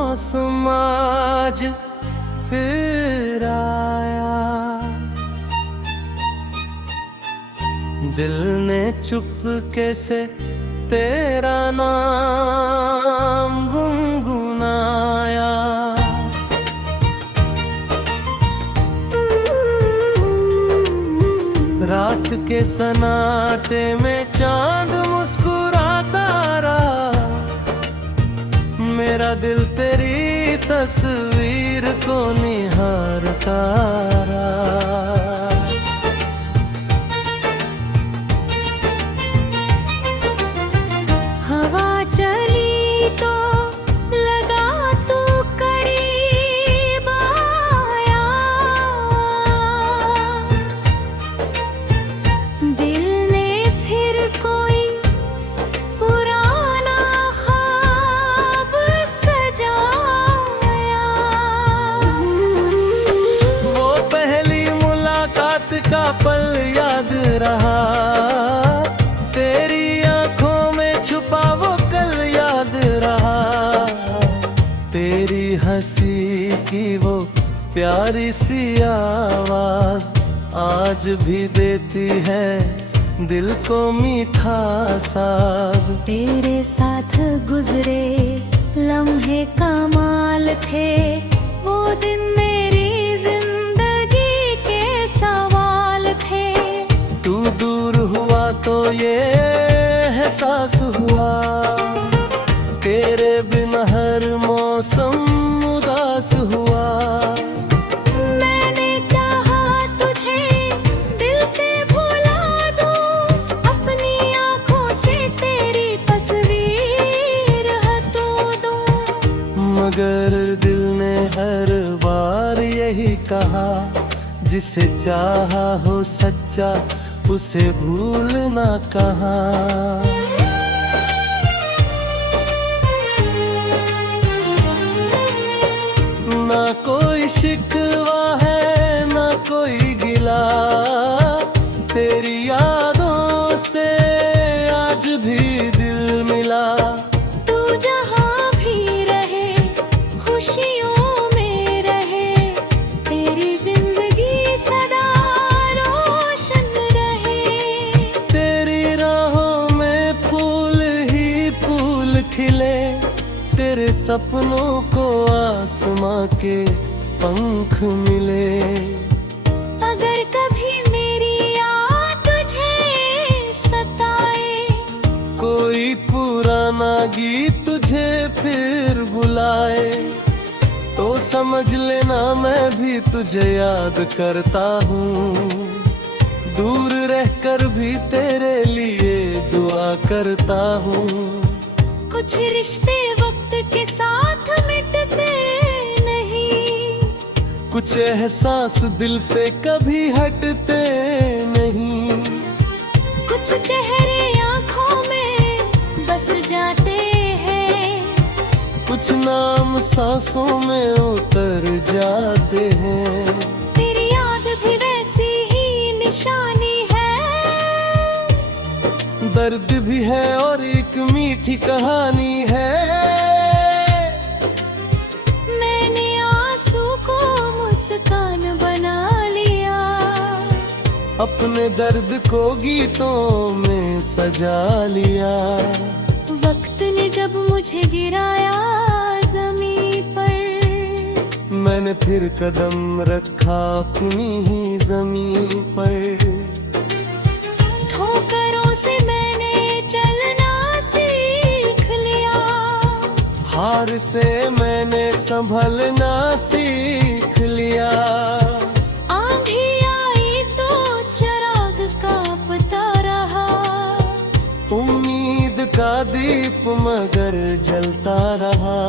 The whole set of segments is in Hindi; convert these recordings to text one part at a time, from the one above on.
मौसम आज फिर आया, दिल ने चुपके से तेरा नाम गुनगुनाया। रात के सन्नाटे में चांद मुस्कुराता रहा, मेरा दिल तेरी तस्वीर को निहारता रहा। हवा चली तो लगा तू करीब आया, दिल ने फिर कोई पुराना ख्वाब सजाया। वो पहली मुलाकात का पल याद रहा, तेरी आंखों में छुपा वो कल याद रहा। तेरी हंसी की वो प्यारी सी आवाज आज भी देती है दिल को मीठा साज। तेरे साथ गुजरे लम्हे कमाल थे, वो दिन मेरी जिंदगी के सवाल थे। तू दूर हुआ तो ये एहसास हुआ, तेरे बिना हर मौसम उदास हुआ। मैंने चाहा तुझे दिल से भुला दूं, अपनी आंखों से तेरी तस्वीर हटो दूं। मगर दिल ने हर बार यही कहा, जिसे चाहा हो सच्चा उसे भूलना कहाँ। ना कोई शिकवा है ना कोई गिला, तेरी यादों से आज भी दिल मिला। तू जहाँ भी रहे खुशियों में रहे, तेरी जिंदगी सदा रोशन रहे। तेरी राहों में फूल ही फूल खिले, तेरे सपनों को आसमां के पंख मिले। अगर कभी मेरी याद तुझे सताए, कोई पुराना गीत तुझे फिर बुलाए, तो समझ लेना मैं भी तुझे याद करता हूँ। दूर रहकर भी तेरे लिए दुआ करता हूँ। कुछ रिश्ते वक्त के साथ मिटते नहीं, कुछ एहसास दिल से कभी हटते नहीं। कुछ चेहरे आंखों में बस जाते हैं, कुछ नाम सांसों में उतर जाते हैं। तेरी याद भी वैसी ही निशानी है, दर्द भी है और एक मीठी कहानी है। मैंने आंसू को मुस्कान बना लिया, अपने दर्द को गीतों में सजा लिया। वक्त ने जब मुझे गिराया ज़मीं पर, मैंने फिर कदम रखा अपनी ही जमीन पर। ठोकरों से मैंने चलना सीख लिया, हार से मैंने संभलना सीख लिया। आंधी आई तो चिराग कांपता रहा, उम्मीद का दीप मगर जलता रहा।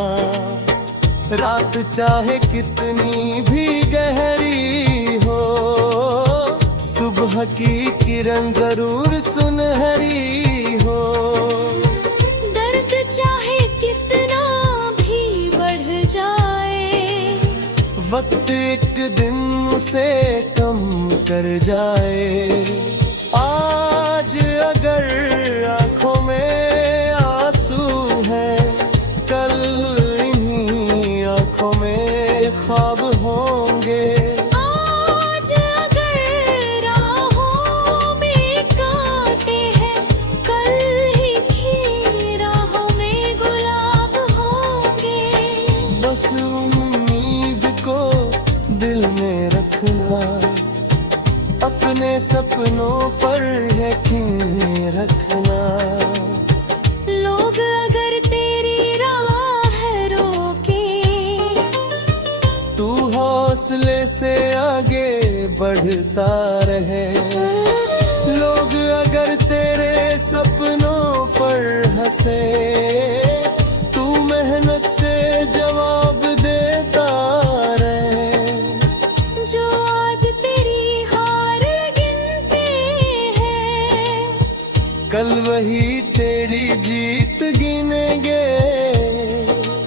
रात चाहे कितनी भी गहरी हो, सुबह की किरण जरूर सुनहरी हो। दर्द चाहे कितना भी बढ़ जाए, वक्त एक दिन उसे कम कर जाए। आज अगर आंखों में आंसू है, कल इन्हीं ख्वाब होंगे। आज अगर राहों में कांटे हैं, कल ही की राहों में गुलाब होंगे। बस उम्मीद को दिल में रखना, अपने सपनों पर यकीन रखना। लोग अगर तेरी राह रोके, तू हौसले से आगे बढ़ता रहे। लोग अगर तेरे सपनों पर हंसे, तू मेहनत से जवाब देता रहे। जो आज तेरी हार गिनते हैं, कल वही तेरी जीत गिनेंगे।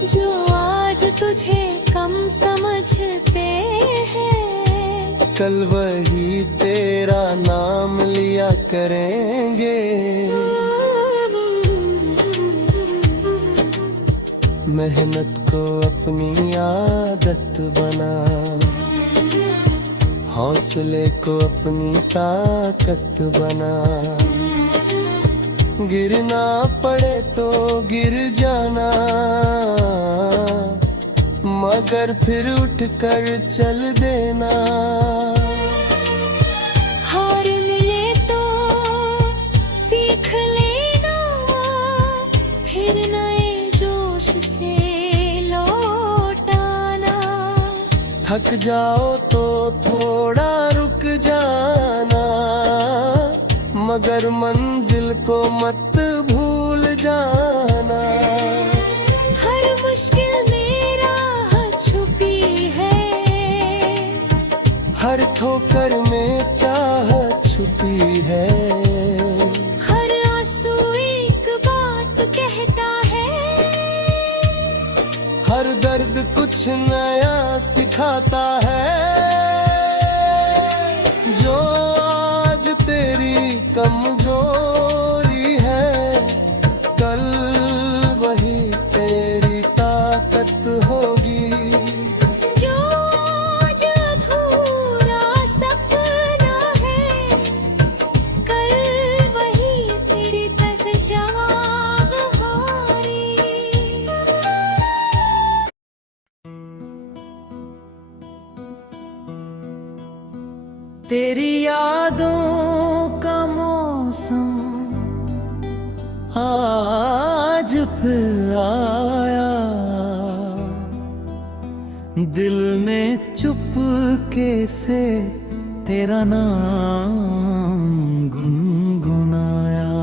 जो आज तुझे कम समझते हैं, कल वही तेरा नाम लिया करेंगे। मेहनत को अपनी आदत बना, हौसले को अपनी ताकत बना। गिरना पड़े तो गिर जाना, मगर फिर उठकर चल देना। हार मिले तो सीख लेना, फिर नए जोश से लौटाना। थक जाओ तो थोड़ा रुक जाना, मगर मंजिल को मत भूल जाना। हर मुश्किल में राह छुपी है, हर ठोकर में चाह छुपी है। हर आंसू एक बात कहता है। हर दर्द कुछ नया सिखाता है। जो आज तेरी कमजोरी है, कल वही तेरी ताकत होगी। जो आज अधूरा सपना है, कल वही तेरी तस जवाब होगी। तेरी यादों का मौसम आज फिर आया, दिल में चुपके से तेरा नाम गुनगुनाया।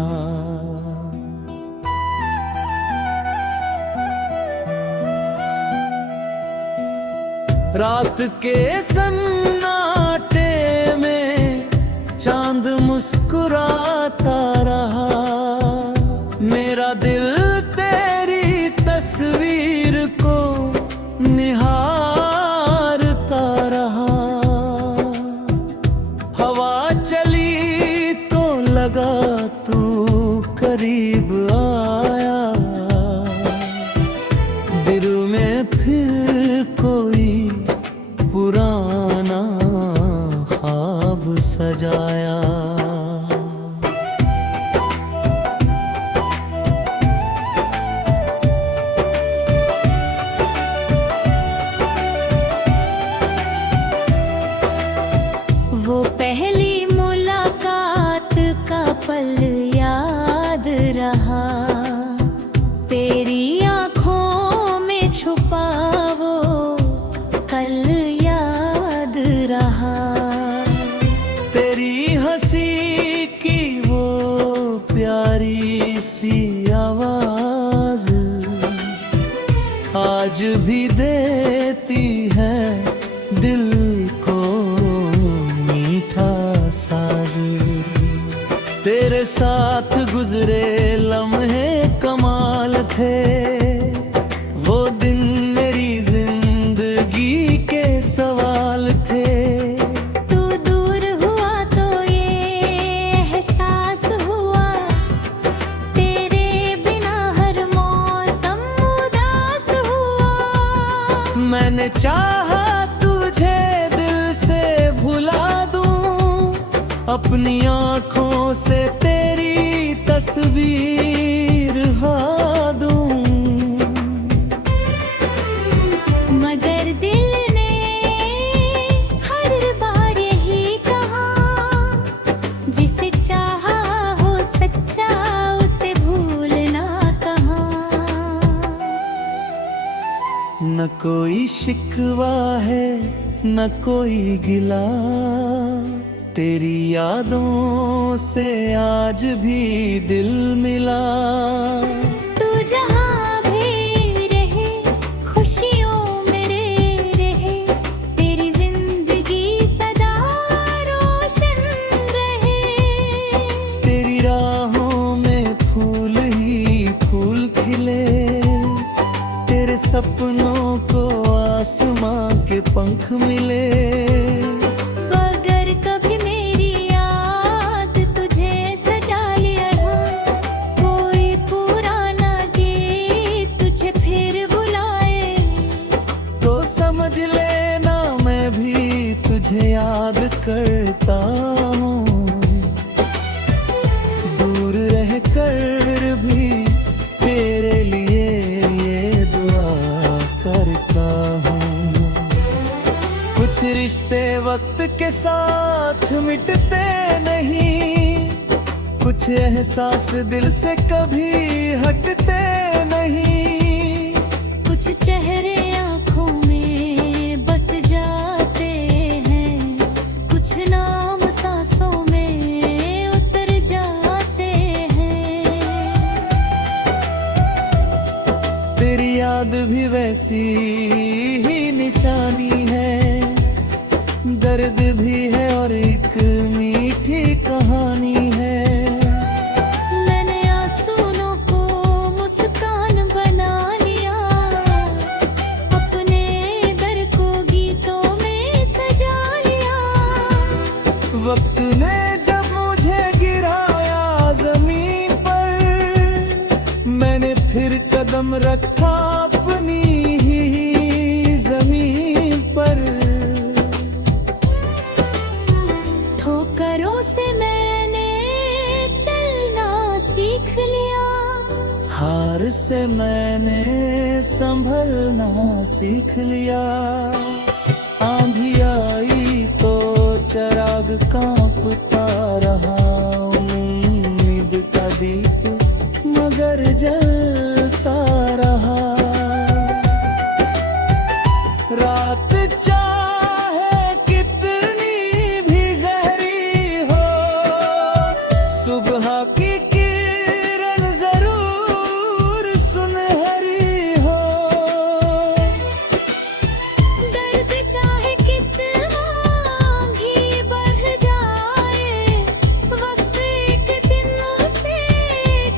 रात के सन्नाटे में चांद मुस्कुराता रहा। मेरा दिल तेरी तस्वीर को निहारता रहा। हवा चली तो लगा तू करीब आया। दिल में फिर कोई पुराना ख्वाब सजाया। वो पहली मुलाकात का पल याद रहा। तेरी आँखों में छुपा वो कल याद रहा। तेरी हंसी की वो प्यारी सी आवाज आज भी देती है दिल को मीठा साज। तेरे साथ गुजरे लम्हे कमाल थे। वो दिन मेरी जिंदगी के सवाल थे। तू दूर हुआ तो ये एहसास हुआ, तेरे बिना हर मौसम उदास हुआ। मैंने चाहा तुझे दिल से भुला दूं, अपनी आंखों से तेरी तस्वीर हा दूं, मगर दिल ने हर बार यही कहा, जिसे चाहा हो सच्चा उसे भूलना कहाँ। न कोई शिकवा है न कोई गिला, तेरी यादों से आज भी दिल मिला। तू जहाँ भी रहे खुशियों मेरे रहे, तेरी जिंदगी सदा रोशन रहे। तेरी राहों में फूल ही फूल खिले, तेरे सपनों को आसमां के पंख मिले। अगर कभी मेरी याद तुझे सजा लिया हो, कोई पुराना गीत तुझे फिर बुलाए, तो समझ लेना मैं भी तुझे याद करता हूँ, दूर रह कर भी तेरे लिए ये दुआ करता हूँ। कुछ रिश्ते वक्त के साथ मिटते नहीं, कुछ एहसास दिल से कभी हटते नहीं, कुछ चेहरे आँखों में बस जाते हैं, कुछ नाम सांसों में उतर जाते हैं। तेरी याद भी वैसी ही निशानी है, दर्द भी है और एक मीठी कहानी है। मैंने आंसुओं को मुस्कान बना लिया, अपने दर्द को गीतों में सजा लिया। वक्त ने जब मुझे गिराया जमीन पर, मैंने फिर कदम रखा अपनी ही जमीन पर। ठोकरों से मैंने चलना सीख लिया, हार से मैंने संभलना सीख लिया। आंधी आई तो चराग कांपता रहा, उम्मीद का दीप मगर जलता रहा। रात चाहे कितनी भी गहरी हो, सुबह की किरण जरूर सुनहरी हो। दर्द चाहे कितना भी बढ़ जाए, वक्त एक दिन उसे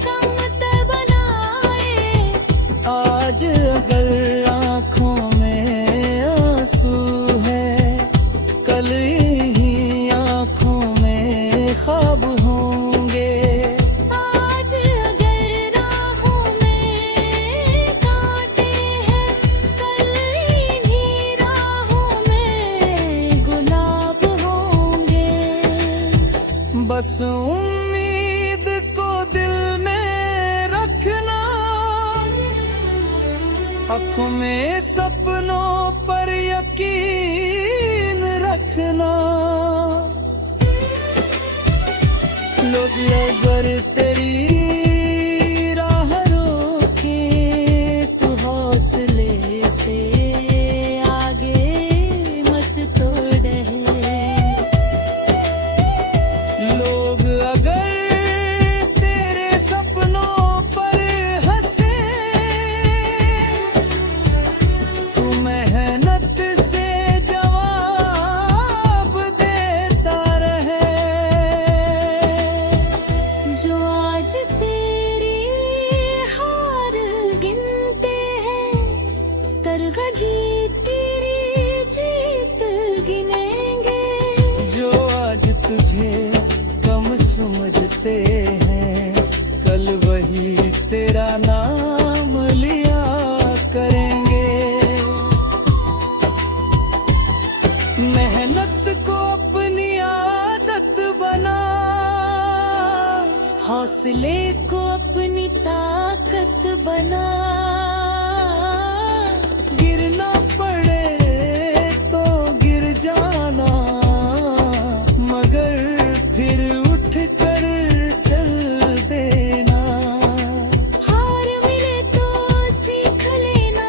कम तब बनाए। आज अगर आँखों में आंसू है, कल ही आँखों में ख्वाब होंगे। आज अगर राहों में कांटे हैं, कल इन्हीं राहों में गुलाब होंगे। बस उम्मीद को दिल में रखना, आँखों में सपनों पर यकीन रखना। लोग अगर तेरी राह रोके, तू हौसले से आगे मत तोड़। लोग अगर तेरे सपनों पर हंसे, तू मेहनत से बना। गिरना पड़े तो गिर जाना, मगर फिर उठ कर चल देना। हार मिले तो सीख लेना,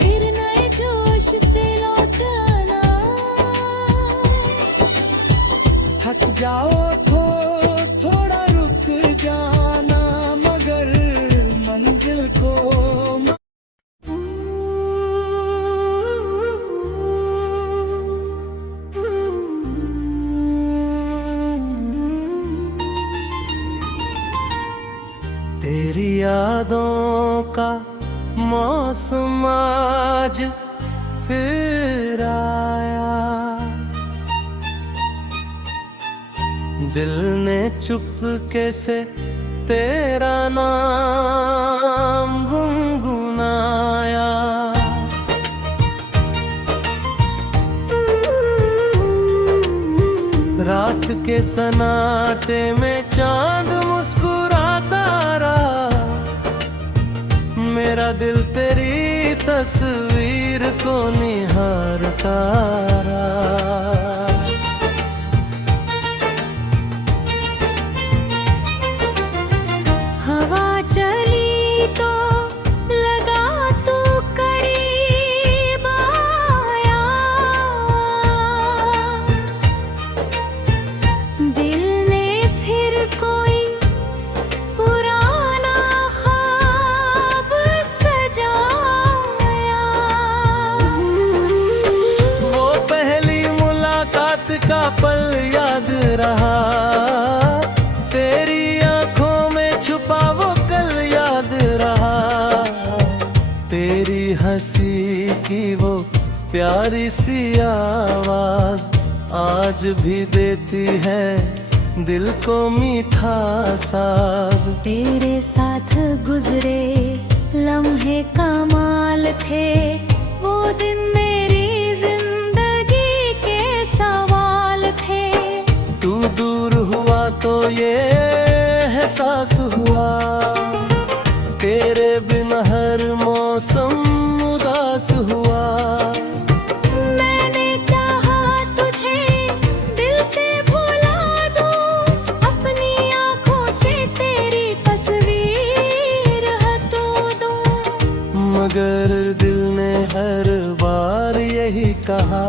फिर नए जोश से लौट आना। थक जाओ तो थोड़ा रुक जाना, मगर मंजिल को तेरी यादों का मौसम आज फिर आया, दिल ने चुपके से तेरा नाम गुनगुनाया। रात के सन्नाटे में चांद मुस्कुराता रहा, मेरा दिल तेरी तस्वीर को निहारता रहा। हवा चली तो लगा तू करीब आया, दिल ने फिर कोई पुराना ख्वाब सजाया। वो पहली मुलाकात का पल याद रहा, तेरी आंखों में छुपा वो कल याद रहा। तेरी हंसी की वो प्यारी सी आवाज आज भी देती है दिल को मीठा साज। तेरे साथ गुजरे लम्हे कमाल थे, वो दिन मेरी जिंदगी के सवाल थे। तू दूर हुआ तो ये एहसास हुआ, तेरे बिना हर मौसम उदास हुआ। मैंने चाहा तुझे दिल से भुला दूं, अपनी आंखों से तेरी तस्वीर हटो दूं। मगर दिल ने हर बार यही कहा,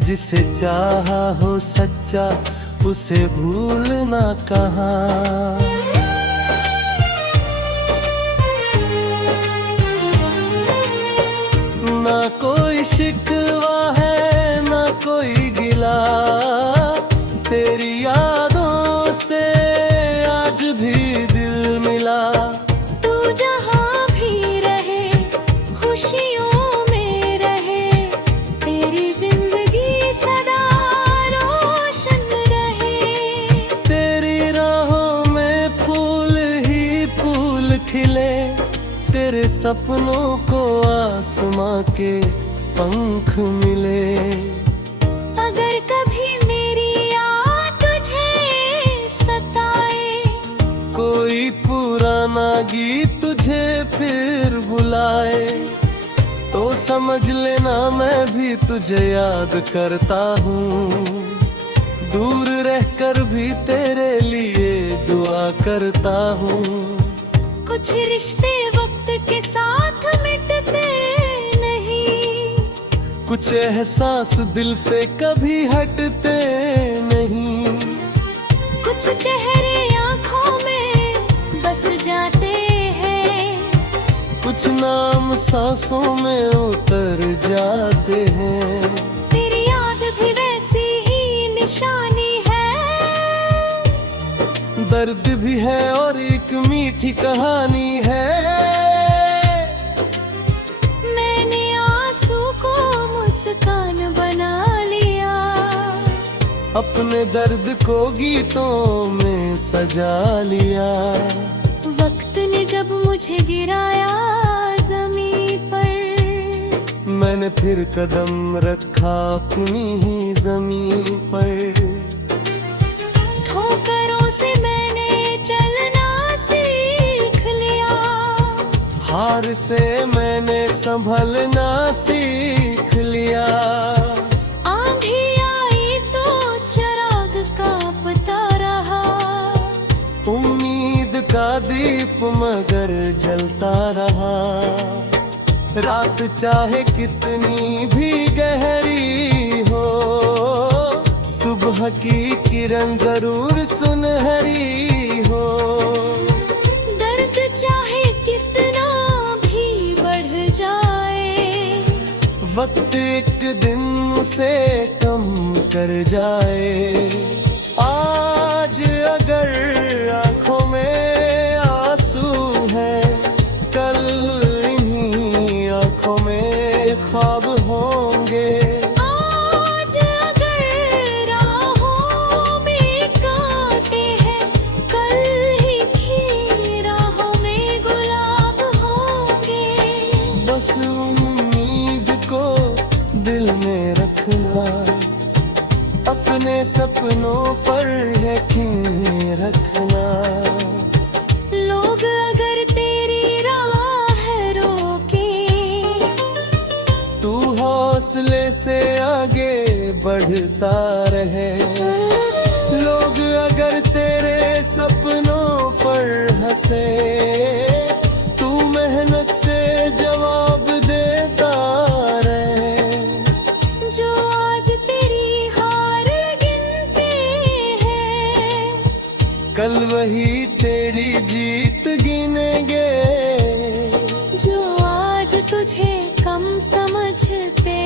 जिसे चाहा हो सच्चा उसे भूलना कहाँ। ना कोई शिकवा है ना कोई गिला, तेरी यादों से आज भी दिल मिला। तू जहाँ भी रहे खुशियों में रहे, तेरी जिंदगी सदा रोशन रहे। तेरी राहों में फूल ही फूल खिले, तेरे सपनों को आसमां के पंख मिले। अगर कभी मेरी याद तुझे सताए, कोई पुराना गीत तुझे फिर बुलाए, तो समझ लेना मैं भी तुझे याद करता हूँ। दूर रहकर भी तेरे लिए दुआ करता हूँ। कुछ रिश्ते वक्त के साथ मिटते नहीं, कुछ एहसास दिल से कभी हटते नहीं। कुछ चेहरे आंखों में बस जाते हैं, कुछ नाम सांसों में उतर जाते हैं। तेरी याद भी वैसी ही निशानी है, दर्द भी है और एक मीठी कहानी है। मैंने आंसू को मुस्कान बना लिया, अपने दर्द को गीतों में सजा लिया। वक्त ने जब मुझे गिराया ज़मीं पर, मैंने फिर कदम रखा अपनी ही जमीन पर। ठोकरों से मैंने चलना सीखा, प्यार से मैंने संभलना सीख लिया। आंधी आई तो चिराग कांपता रहा, उम्मीद का दीप मगर जलता रहा। रात चाहे कितनी भी गहरी हो, सुबह की किरण जरूर सुनहरी हो। दर्द चाहे कितना भी बढ़ जाए, वक्त एक दिन उसे कम कर जाए। आज अगर आंखों में आंसू है, कल इन्हीं आंखों में ख्वाब होंगे। आज अगर राहों में कांटे हैं, कल ही राहों में गुलाब होंगे। बस उम्मीद को दिल में रखना, अपने सपनों पर यकीन रखना। लोग अगर तेरी राह रोके, तू हौसले से आगे बढ़ता रहे। लोग अगर तेरे सपनों पर हंसे, तू मेहनत से जवाब देता रहे। जो आज तेरी हार गिनते हैं, कल वही तेरी जीत गिनेंगे। जो आज तुझे कम समझते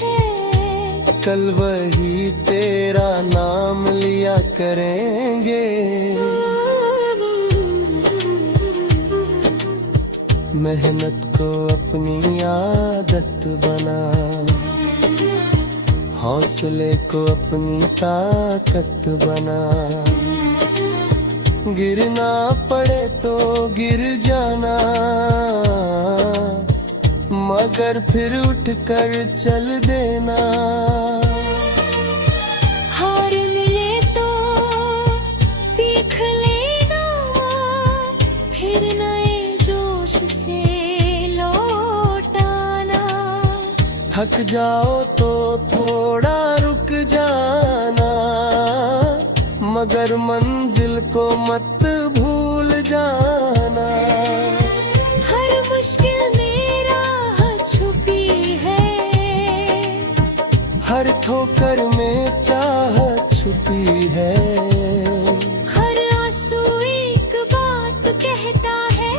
हैं, कल वही तेरा नाम लिया करेंगे। मेहनत को अपनी आदत बना, हौसले को अपनी ताकत बना। गिरना पड़े तो गिर जाना, मगर फिर उठ कर चल देना। हार मिले तो सीख लेना, फिर नए जोश से लौटाना। थक जाओ तो थोड़ा रुक जाना, मगर मंजिल को मत भूल जाना। हर मुश्किल में राह छुपी है, हर ठोकर में चाह छुपी है। हर आंसू एक बात कहता है,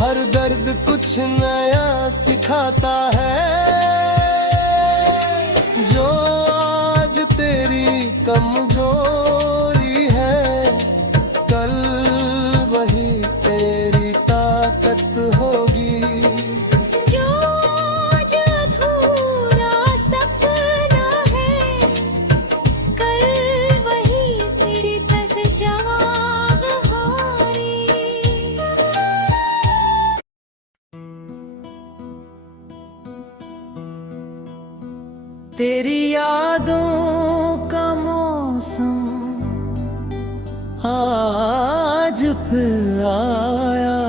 हर दर्द कुछ नया सिखाता है। जो आज तेरी कमजोरी है, कल वही तेरी ताकत होगी। जो आज अधूरा सपना है, कल वही तेरी तस जवाब हारी। तेरी यादों का मौसम आज फिर आया,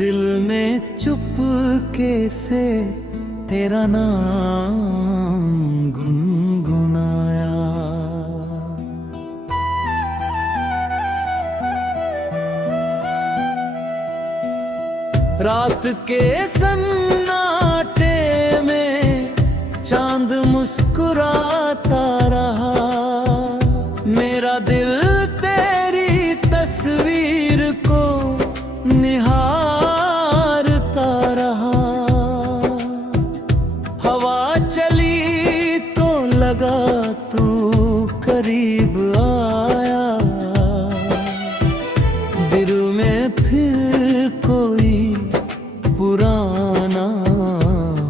दिल में चुपके से तेरा नाम गुनगुनाया। रात के सन्नाटे में चांद मुस्कुराता रहा, मेरा दिल तेरी तस्वीर को निहारता रहा। हवा चली तो लगा तू करीब आया, दिल में फिर कोई पुराना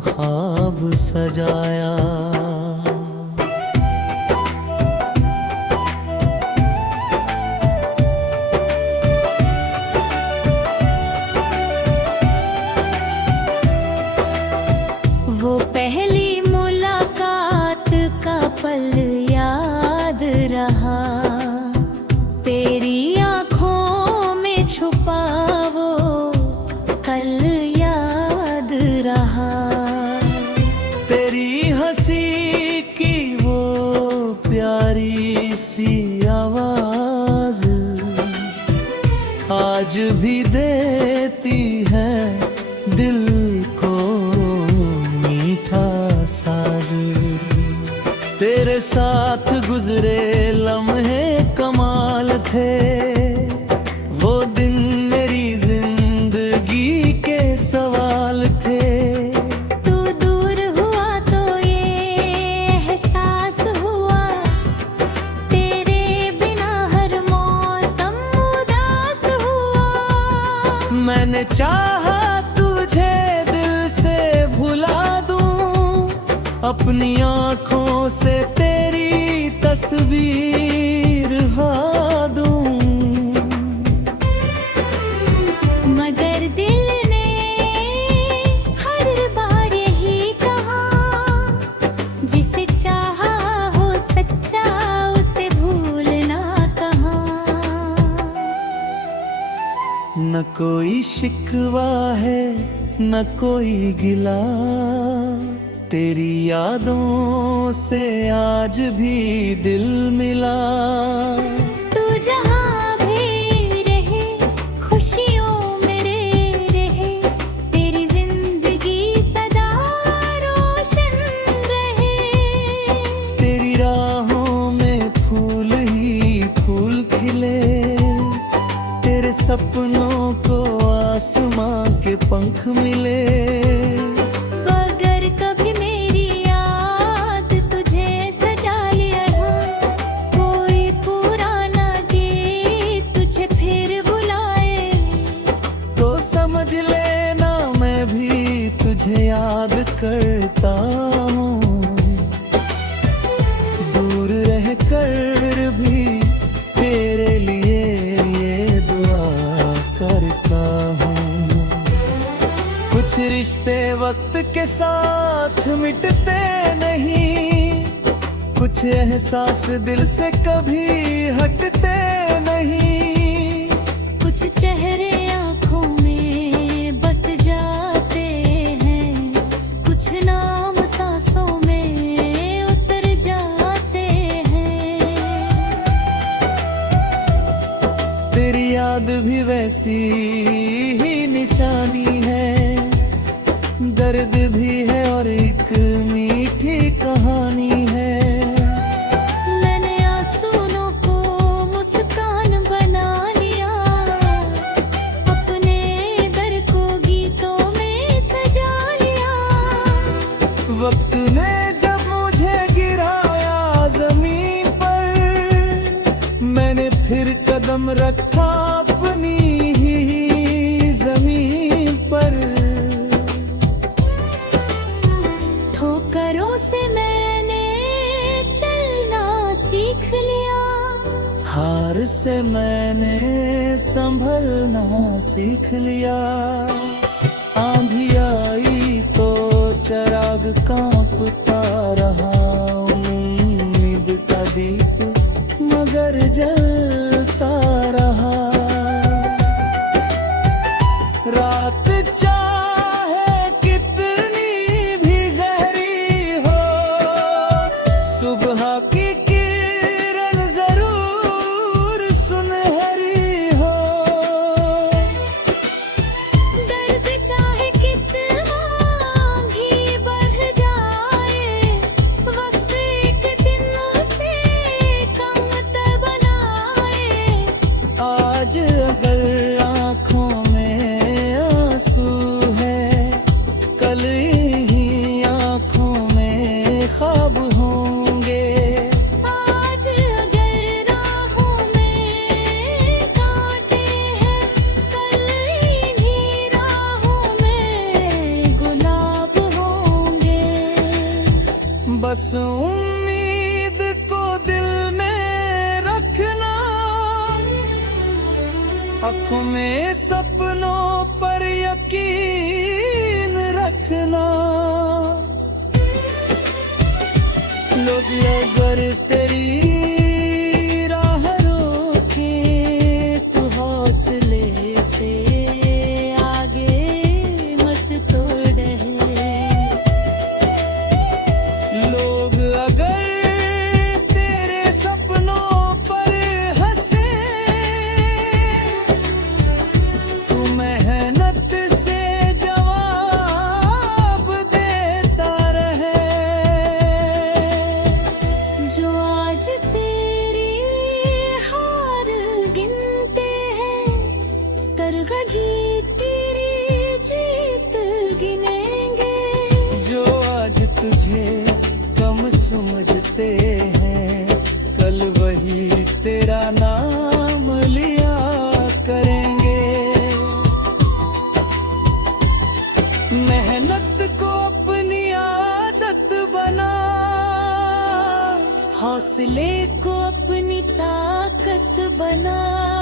ख्वाब सजाया। देती है दिल को मीठा साज। तेरे साथ गुजरे लम्हे कमाल थे, वो दिन मेरी जिंदगी के सवाल थे। तू दूर हुआ तो ये एहसास हुआ, तेरे बिना हर मौसम उदास हुआ। मैंने चाहा तुझे दिल से भुला दूं, अपनी आँखों से तेरी तस्वीर हा दूं। मगर दिल ने हर बार यही कहा, जिसे चाहा हो सच्चा उसे भूलना कहाँ। न कोई शिकवा है न कोई गिला, तेरी यादों से आज भी दिल मिला। तू जहाँ भी रहे खुशियों में रहे, तेरी जिंदगी सदा रोशन रहे। तेरी राहों में फूल ही फूल खिले, तेरे सपनों को आसमां के पंख मिले। अगर कभी मेरी याद तुझे सजा लिया हो, कोई पुराना गीत तुझे फिर बुलाए, तो समझ लेना मैं भी तुझे याद करता हूँ। दूर रहकर भी तेरे लिए ये दुआ करता हूँ। कुछ रिश्ते वक्त के साथ मिटते नहीं, कुछ एहसास दिल से कभी हटते नहीं। कुछ चेहरे आँखों में बस जाते हैं, कुछ नाम सांसों में उतर जाते हैं। तेरी याद भी वैसी ही निशानी है, दर्द भी है और एक मीठी कहानी है। मैंने आंसुओं को मुस्कान बना लिया, अपने दर्द को गीतों में सजा लिया। वक्त ने जब मुझे गिराया जमीन पर, मैंने फिर कदम रखा अपनी ही जमीन पर। ठोकरों से मैंने चलना सीख लिया, हार से मैंने संभलना सीख लिया। आंधी आई तो चराग कांपता रहा, उम्मीद का दीप मगर जलता रहा। रात चाहे कितनी भी गहरी हो, सुबह की किरण जरूर सुनहरी हो। दर्द चाहे कितना भी बढ़ जाए, वक्त एक दिन से कम तब बनाए। आज अगर आँखों में आंसू है, कल ही आँखों में ख्वाब होंगे। आज अगर राहों में कांटे हैं, कल इन्हीं राहों में गुलाब होंगे। बस उम्मीद को दिल में रखना, आँखों में सपनों पर यकीन रखना। लोग अगर तेरी राह रोके, तू हौसले से आगे मत तोड़ है। लोग अगर तेरे सपनों पर हंसे, तू हौसले को अपनी ताकत बना